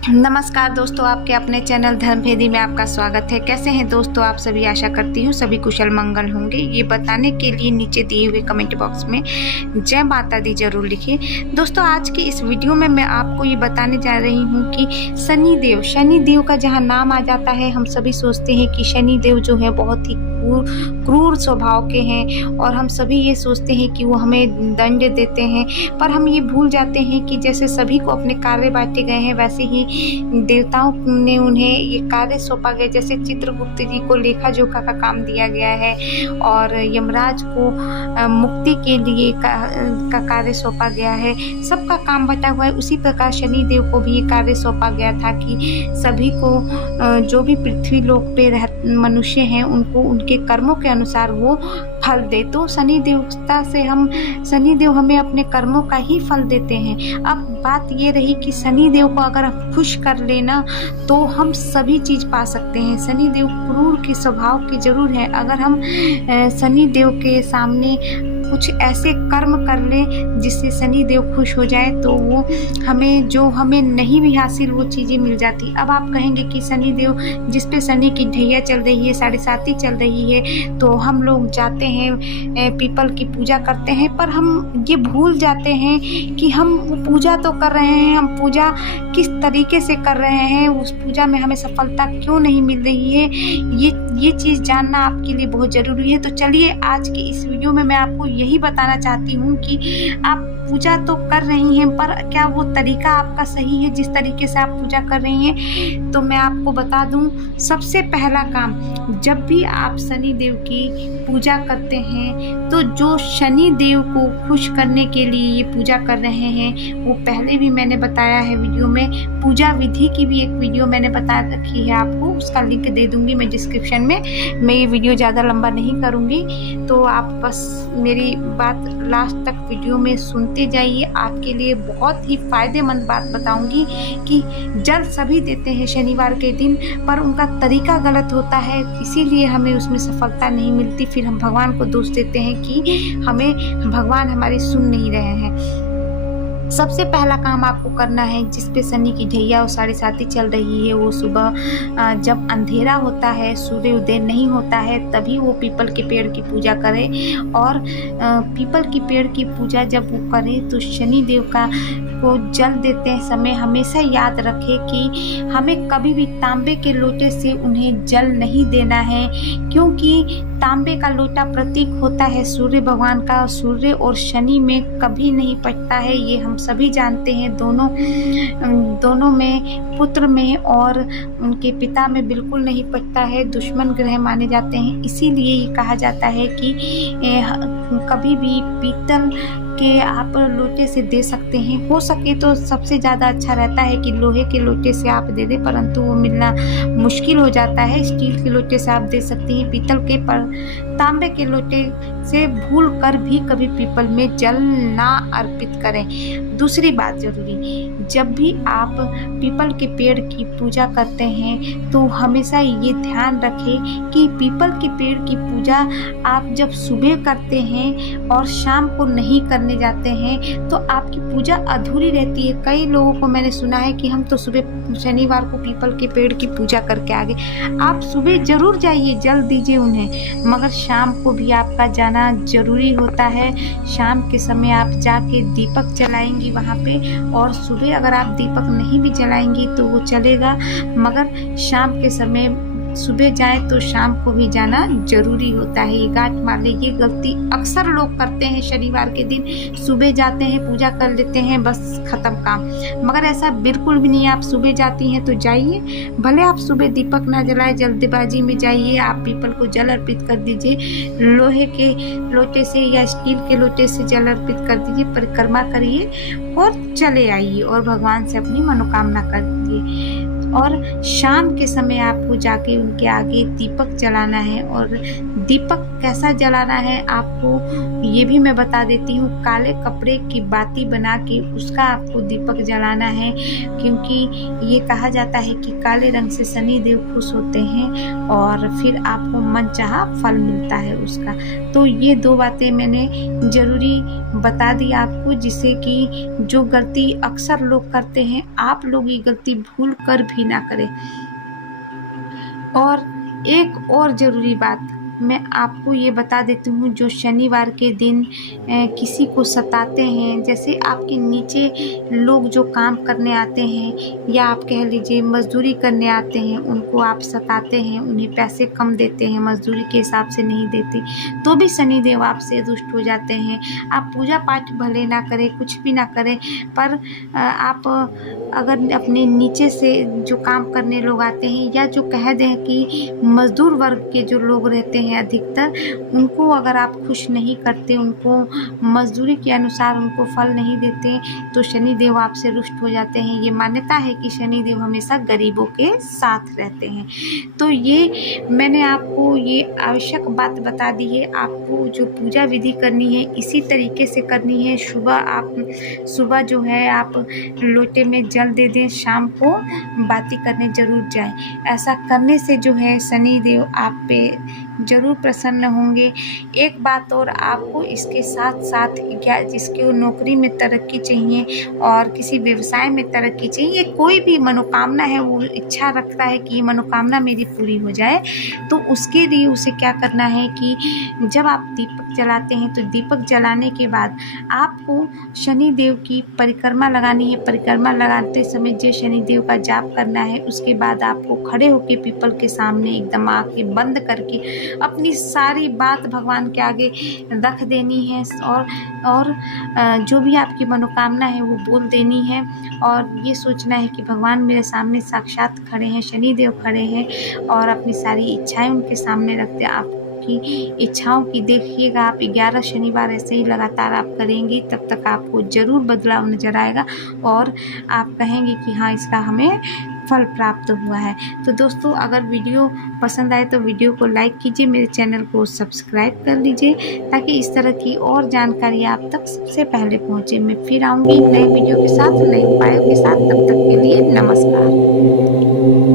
नमस्कार दोस्तों, आपके अपने चैनल धर्मभेदी में आपका स्वागत है। कैसे हैं दोस्तों आप सभी? आशा करती हूँ सभी कुशल मंगल होंगे। ये बताने के लिए नीचे दिए हुए कमेंट बॉक्स में जय माता दी जरूर लिखिए। दोस्तों, आज की इस वीडियो में मैं आपको ये बताने जा रही हूँ कि शनिदेव का जहाँ नाम आ जाता है, हम सभी सोचते हैं कि शनिदेव जो है बहुत ही क्रूर स्वभाव के हैं और हम सभी ये सोचते हैं कि वो हमें दंड देते हैं। पर हम ये भूल जाते हैं कि जैसे सभी को अपने कार्य बांटे गए हैं, वैसे ही देवताओं ने उन्हें ये कार्य सौंपा गया। जैसे चित्रगुप्त जी को लेखा जोखा का काम दिया गया है और यमराज को मुक्ति के लिए का कार्य सौंपा गया है। सबका काम बटा हुआ है। उसी प्रकार शनिदेव को भी ये कार्य सौंपा गया था कि सभी को जो भी पृथ्वी लोक पे मनुष्य हैं उनको उनके कर्मों के अनुसार वो फल दे। तो शनिदेव हमें अपने कर्मों का ही फल देते हैं। अब बात ये रही कि शनिदेव को अगर हम खुश कर लेना तो हम सभी चीज पा सकते हैं। शनिदेव क्रूर के स्वभाव के जरूर है। अगर हम शनिदेव के सामने कुछ ऐसे कर्म कर ले जिससे शनिदेव खुश हो जाए तो वो हमें नहीं भी हासिल वो चीज़ें मिल जाती। अब आप कहेंगे कि शनिदेव जिस पे शनि की ढैया चल रही है, 7.5 चल रही है, तो हम लोग जाते हैं पीपल की पूजा करते हैं। पर हम ये भूल जाते हैं कि हम पूजा तो कर रहे हैं, हम पूजा किस तरीके से कर रहे हैं, उस पूजा में हमें सफलता क्यों नहीं मिल रही है, ये चीज़ जानना आपके लिए बहुत ज़रूरी है। तो चलिए आज की इस वीडियो में मैं आपको यही बताना चाहती हूँ कि आप पूजा तो कर रही हैं, पर क्या वो तरीका आपका सही है जिस तरीके से आप पूजा कर रही हैं? तो मैं आपको बता दूं, सबसे पहला काम, जब भी आप शनि देव की पूजा करते हैं तो जो शनि देव को खुश करने के लिए ये पूजा कर रहे हैं, वो पहले भी मैंने बताया है वीडियो में। पूजा विधि की भी एक वीडियो मैंने बता रखी है आपको, उसका लिंक दे दूंगी मैं डिस्क्रिप्शन में। मैं ये वीडियो ज़्यादा लंबा नहीं करूँगी, तो आप बस मेरी बात लास्ट तक वीडियो में सुनते जाइए। आपके लिए बहुत ही फायदेमंद बात बताऊंगी कि जल सभी देते हैं शनिवार के दिन, पर उनका तरीका गलत होता है, इसीलिए हमें उसमें सफलता नहीं मिलती। फिर हम भगवान को दोष देते हैं कि भगवान हमारी सुन नहीं रहे हैं। सबसे पहला काम आपको करना है, जिस पे शनि की ढैया 7.5 चल रही है, वो सुबह जब अंधेरा होता है, सूर्य उदय नहीं होता है, तभी वो पीपल के पेड़ की पूजा करें। और पीपल की पेड़ की पूजा जब वो करें तो शनि देव को जल देते समय हमेशा याद रखें कि हमें कभी भी तांबे के लोटे से उन्हें जल नहीं देना है, क्योंकि तांबे का लोटा प्रतीक होता है सूर्य भगवान का। सूर्य और शनि में कभी नहीं पटता है, ये हम सभी जानते हैं। दोनों में, पुत्र में और उनके पिता में बिल्कुल नहीं पटता है, दुश्मन ग्रह माने जाते हैं। इसीलिए ये कहा जाता है कि कभी भी पीतल के आप लोटे से दे सकते हैं। हो सके तो सबसे ज़्यादा अच्छा रहता है कि लोहे के लोटे से आप दे दें, परंतु वो मिलना मुश्किल हो जाता है। स्टील के लोटे से आप दे सकती हैं, पीतल के, पर तांबे के लोटे से भूल कर भी कभी पीपल में जल ना अर्पित करें। दूसरी बात जरूरी, जब भी आप पीपल के पेड़ की पूजा करते हैं तो हमेशा ये ध्यान रखें कि पीपल के पेड़ की पूजा आप जब सुबह करते हैं और शाम को नहीं करने जाते हैं तो आपकी पूजा अधूरी रहती है। कई लोगों को मैंने सुना है कि हम तो सुबह शनिवार को पीपल के पेड़ की पूजा करके आ गए। आप सुबह जरूर जाइए, जल दीजिए उन्हें, मगर शाम को भी आपका जाना जरूरी होता है। शाम के समय आप जाके दीपक जलाएंगी वहाँ पे, और सुबह अगर आप दीपक नहीं भी जलाएंगी तो वो चलेगा, मगर शाम के समय सुबह जाए तो शाम को भी जाना जरूरी होता है। ये गांठ मार ले, ये गलती अक्सर लोग करते हैं। शनिवार के दिन सुबह जाते हैं, पूजा कर लेते हैं, बस खत्म काम। मगर ऐसा बिल्कुल भी नहीं है। आप सुबह जाती हैं तो जाइए, भले आप सुबह दीपक ना जलाए, जल्दबाजी में जाइए, आप पीपल को जल अर्पित कर दीजिए। लोहे के लोटे से या स्टील के लोटे से जल अर्पित कर दीजिए, परिक्रमा करिए और चले आइए और भगवान से अपनी मनोकामना कर दीजिए। और शाम के समय आपको जाके उनके आगे दीपक जलाना है, और दीपक कैसा जलाना है आपको ये भी मैं बता देती हूँ। काले कपड़े की बाती बना के उसका आपको दीपक जलाना है, क्योंकि ये कहा जाता है कि काले रंग से शनि देव खुश होते हैं और फिर आपको मनचाहा फल मिलता है उसका। तो ये 2 बातें मैंने ज़रूरी बता दी आपको, जिससे कि जो गलती अक्सर लोग करते हैं आप लोग ये गलती भूल कर भी ना करें। और एक और ज़रूरी बात मैं आपको ये बता देती हूँ, जो शनिवार के दिन किसी को सताते हैं, जैसे आपके नीचे लोग जो काम करने आते हैं या आप कह लीजिए मज़दूरी करने आते हैं, उनको आप सताते हैं, उन्हें पैसे कम देते हैं, मज़दूरी के हिसाब से नहीं देते, तो भी शनि देव आपसे रुष्ट हो जाते हैं। आप पूजा पाठ भले ना करें, कुछ भी ना करें, पर आप अगर अपने नीचे से जो काम करने लोग आते हैं या जो कह दें कि मज़दूर वर्ग के जो लोग रहते हैं अधिकतर, उनको अगर आप खुश नहीं करते, उनको मज़दूरी के अनुसार उनको फल नहीं देते, तो शनि देव आपसे रुष्ट हो जाते हैं। ये मान्यता है कि शनि देव हमेशा गरीबों के साथ रहते हैं। तो ये मैंने आपको ये आवश्यक बात बता दी है। आपको जो पूजा विधि करनी है इसी तरीके से करनी है। सुबह जो है आप लोटे में जल दे दें, शाम को बाती करने ज़रूर जाएं। ऐसा करने से जो है शनि देव आप पे ज़रूर प्रसन्न होंगे। एक बात और, आपको इसके साथ साथ क्या जिसको नौकरी में तरक्की चाहिए और किसी व्यवसाय में तरक्की चाहिए, कोई भी मनोकामना है, वो इच्छा रखता है कि ये मनोकामना मेरी पूरी हो जाए, तो उसके लिए उसे क्या करना है कि जब आप दीपक जलाते हैं तो दीपक जलाने के बाद आपको शनि देव की परिक्रमा लगानी है। परिक्रमा लगाते समय जय शनि देव का जाप करना है। उसके बाद आपको खड़े होकर पीपल के सामने एकदम आंखें बंद करके अपनी सारी बात भगवान के आगे रख देनी है और जो भी आपकी मनोकामना है वो बोल देनी है, और ये सोचना है कि भगवान मेरे सामने साक्षात खड़े हैं, शनि देव खड़े हैं, और अपनी सारी इच्छाएं उनके सामने रखते आप की इच्छाओं की देखिएगा। आप 11 शनिवार ऐसे ही लगातार आप करेंगे, तब तक आपको ज़रूर बदलाव नज़र आएगा और आप कहेंगे कि हाँ, इसका हमें फल प्राप्त हुआ है। तो दोस्तों, अगर वीडियो पसंद आए तो वीडियो को लाइक कीजिए, मेरे चैनल को सब्सक्राइब कर लीजिए, ताकि इस तरह की और जानकारी आप तक सबसे पहले पहुँचे। मैं फिर आऊँगी नए वीडियो के साथ, नए उपायों के साथ। तब तक के लिए नमस्कार।